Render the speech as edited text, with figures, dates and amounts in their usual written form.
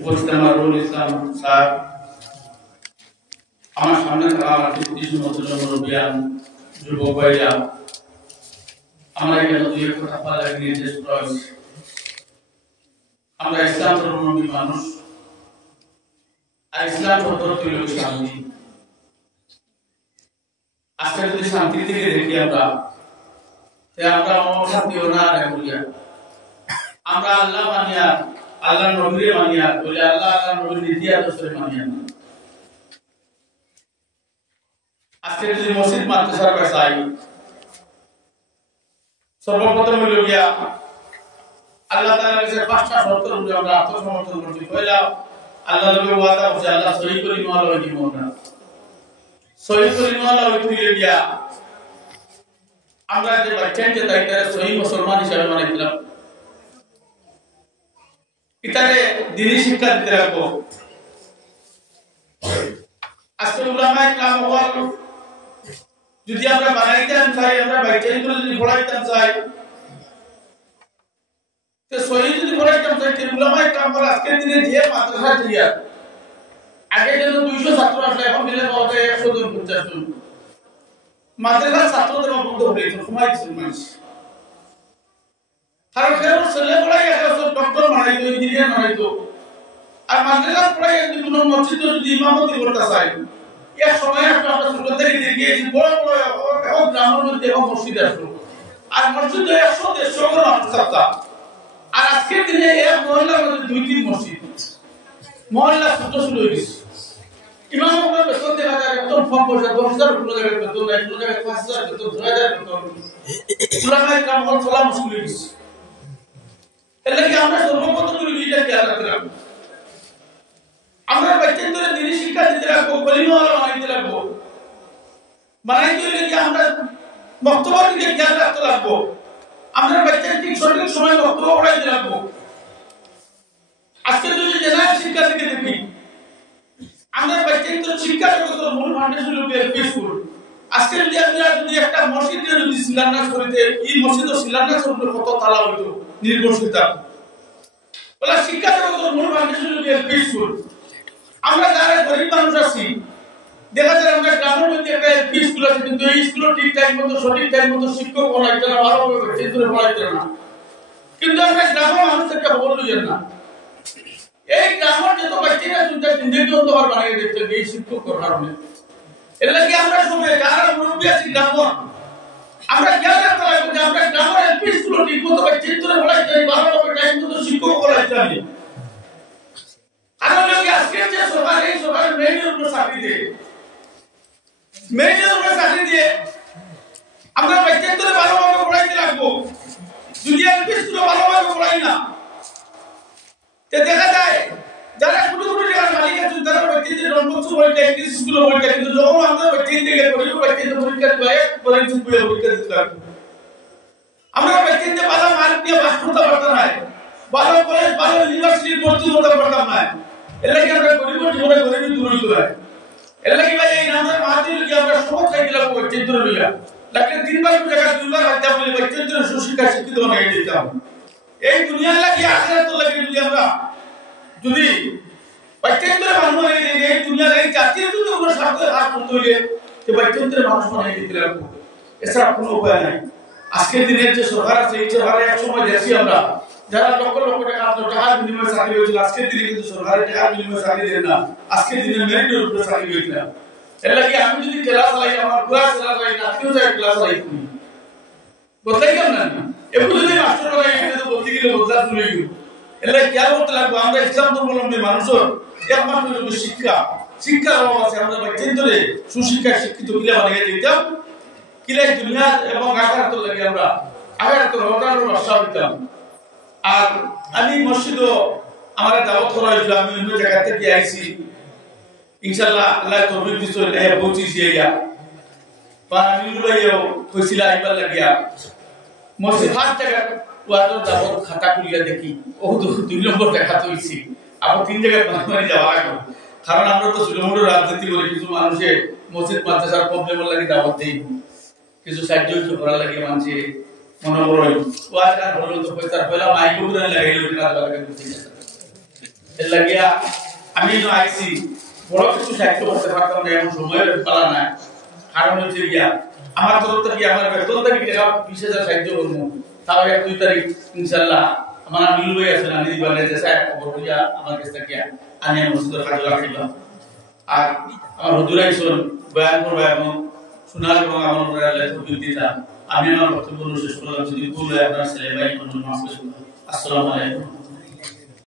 উপস্থিত আমার রুল ইসলাম স্যার, আমার সামনে থাকা আমার কিছু নতুন মুরব্বিয়ান, যুবক ভাইরা, আমরা এখানে দুই এক কথা বলার নির্দেশ রয়েছে। আমরা ইসলাম ধর্মাবলম্বী মানুষ, আর ইসলাম পদ্ধতি হল শান্তি। আজকে যদি শান্তির দিকে দেখি আমরা অশান্তিও না বলিয়া আমরা আল্লাহ মানিয়া, আল্লাহ নবীরে মানিয়া বলে আল্লাহ নবীর নীতি আদর্শে মানিয়া। আজকে যদি মসজিদ মাদ্রাসার কাছে সর্বপ্রথম হইল গিয়া আল্লাহ তাআলার কাছে পাঁচটা শর্ত অনুযায়ী আমরা আত্মসমর্পণ করছি। পয়লা, আল্লাহ নবী ওয়াদা করছে আল্লাহ সহি কলিমা হইতে মোরা সহি কলিমা হইতে গিয়া আমরা যে বাচ্চাকে তাইতারে সহি মুসলমান হিসেবে মানিলাম, ইতারে দ্বীনি শিক্ষা দিতে রাখবো। আজকে উলামায়ে কেরাম হল যদি আমরা বানাইতাম চাই, আমরা বাচ্চাগুলো যদি পড়াইতাম চাই, তো সহি যদি পড়াইতাম চাই, উলামায়ে কেরাম হল আজকের দিনে যে মাদ্রাসা দিয়া আগে যেন 200 ছাত্র আসলে এখন মিলে পাওয়া যায় 100 জন 50 জন। মাদ্রাসার ছাত্রদের বন্ধ হয়ে গেছে, সময় দিচ্ছে মানুষ। কারণ কেউ ছেলে পড়াই একটা ডক্টর বানাইতো, ইঞ্জিনিয়ার বানাইতো, আর মাদ্রাসা পড়াই যদি কোনো মসজিদ যদি ইমামতি করতে চাই, এক সময় একটা আমরা ছোট থেকে দেখিয়েছি বড় বড় গ্রামের মধ্যে এবং মসজিদ আসলো, আর মসজিদে 100-150 জন ছাত্র। আর আজকের দিনে এক মহল্লার মধ্যে 2-3 মসজিদ, মহল্লা ছোট শুরু হয়ে গেছে। ইমামদের বেতন দেখা যায় একদম কম পয়সা, 10,000 কোনো জায়গায় বেতন নাই, কোনো জায়গায় 5,000 বেতন, 6,000 বেতন। উলামায়ে কেরাম হল চলা মুশকিল হয়ে গেছে। এর লাগে আমরা সর্বপ্রথম দুইটা খেয়াল রাখতে রাখবো। আমরা বাচ্চাদের দ্বীনি শিক্ষা দিতে রাখবো, কলিমাওয়ালা বানাইতে রাখবো। বানাইতে হলে কি আমরা বক্তব্যের দিকে খেয়াল রাখতে রাখবো। আমরা বাচ্চাদের ঠিক সঠিক সময় বক্তব্য পড়াইতে রাখবো। আজকে যদি জেনারেল শিক্ষা দিকে দেখি, আমরা বাচ্চাদের শিক্ষা জগতের মূল ফাউন্ডেশন হলো এলপি স্কুল। আজকে যদি আমরা যদি একটা মসজিদে যদি শিলান্যাস করিতে, এই মসজিদের শিলান্যাস করলে কত তালা হইতো নির্ভরশীলতা। বলে শিক্ষা জগতের মূল ফাউন্ডেশন হলো এলপি স্কুল। আমরা যারা গরিব মানুষ আছি, দেখা যায় আমরা গ্রামের মধ্যে একটা এলপি স্কুল আছে, কিন্তু এই স্কুলে ঠিক টাইম মতো সঠিক টাইম মতো শিক্ষক পড়াইতে না, ভালোভাবে চিন্তা পড়াইতে না। কিন্তু আমরা গ্রামের মানুষ একটা খবর লইয়েন না, এই গ্রামের যত বাচ্চারা শুনতে জিন্দগি অন্ধকার বানিয়ে দিচ্ছে এই শিক্ষক কারণে। এর লাগে আমরা সবাই যারা মুরব্বী আছি গ্রামের, আমরা খেয়াল রাখতে লাগবে যে আমরা গ্রামের এলপি স্কুলে ঠিক মতো চিন্তা পড়াইতে, ভালোভাবে টাইম মতো শিক্ষক পড়াইতে হবে। কারণ লোকে আজকে যে সরকার, এই সরকার মেয়েদের উপর চাকরি দিয়ে, মেয়েদের উপর চাকরি দিয়ে আমরা বাচ্চাদের ভালোভাবে পড়াইতে লাগবো। যদি এলপি স্কুলে ভালোভাবে পড়াই না, তে দেখা যায় যারা ছোট ছোট জায়গার মালিক আছেন তারা বাচ্চাদের জন্মোৎসব পরীক্ষা, ইংলিশ স্কুলে পরীক্ষা, কিন্তু যখন আমরা বাচ্চাদের পরীক্ষা দিই, ফরেন্সিক পরীক্ষা দিতে লাগবে। আমরা বাচ্চাদের ভালো মার্ক দিয়ে পাস করতে পারতাম না, ভালো কলেজ ভালো ইউনিভার্সিটি ভর্তি হতে পারতাম না। এর লাগে আমরা গরিবের জীবনে গরিবী দূর হইতে হয়। এর লাগে ভাই এই নামের মাধ্যমে কি আমরা সব খাই দিলাম বাচ্চাদের লইয়া, লাগে 3 বার জায়গা 2 বার হাতে বলে বাচ্চাদের সুশিক্ষা শিক্ষিত বানিয়ে দিতাম। এই দুনিয়ার লাগে আখিরাত লাগে যদি আমরা যদি বাচ্চাদের মানুষ বানিয়ে দিই, এই দুনিয়ার এই জাতির যদি আমরা স্বার্থে হাত তুলতে হইলে যে বাচ্চাদের মানুষ বানিয়ে দিতে লাগবো, এছাড়া কোনো উপায় নাই। আজকের দিনের যে সরকার আছে, এই সরকারে এক সময় দেখছি আমরা যারা লক্ষ লক্ষ টাকার বিনিময়ে চাকরি হয়েছিল, আজকের দিনে কিন্তু সরকারের টাকার বিনিময়ে চাকরি দেয় না, আজকের দিনে মেরিটের উপরে চাকরি হয়েছিল। এর লাগে আমি যদি ক্লাস চালাই, আমার ক্লাস চালাই না, কেউ যায় ক্লাস চালাই তুমি বদলাই কেমন না, একটু যদি মাস্টার লাগাই বলতে গেলে বদলা তুলে গেল। এর লাগে খেয়াল করতে লাগবো আমরা ইসলাম ধর্মাবলম্বী মানুষের একমাত্র শিক্ষা, শিক্ষার অভাব আছে। আমরা বাচ্চাদের সুশিক্ষায় শিক্ষিত কিলা বানিয়ে দিতাম, কিলাই দুনিয়া এবং আখিরাত লাগে আমরা আখিরাতের রওজার বাসা হইতাম। আর আমি মসজিদও আমার দাওয়াত করা হয়েছিল, আমি অন্য জায়গা থেকে আইছি, ইনশাআল্লাহ আল্লাহ তৌফিক দিছে পৌঁছিছি ইয়া বা আমি লইও কইছিল আইবার লাগিয়া মসজিদ হাত জায়গা ওয়াজর দাওয়াত খাতা খুলিয়া দেখি ও 2 নম্বর দেখা হইছি, আবার 3 জায়গায় মানে যাওয়া লাগবে। কারণ আমরা তো সুলমুর রাজনীতি করি, কিছু মানুষে মসজিদ মাদ্রাসার প্রবলেমের লাগি দাওয়াত দেই, কিছু সাহায্য করা লাগে মানুষে মনে করো ওয়াজ আর হলো তো পয়সা পয়লা মাইক্রো লাগাইলো কাজ লাগে। এর লাগিয়া আমি তো আইছি বড় কিছু সাহিত্য করতে পারতাম না, এমন সময়ের পালা নাই। কারণ হচ্ছে গিয়া আমার তরফ থেকে আমার বেতন থেকে টাকা 20,000 সাহায্য করবো, তাও 1-2 তারিখ ইনশাল্লাহ আমার মিল হয়ে আছে না নিদি বানাই যে সাহেব খবর হইয়া আমার কাছ থেকে আমি মসজিদের কাজে রাখিলাম। আর আমার হুজুর আইসন বয়ান করবো এবং শোনার এবং আমার দিতাম। আমি আমার বক্তব্য শেষ করলাম, যদি ভুল হয় আপনার ছেলে ভাই মাফ করে। আসসালামু আলাইকুম।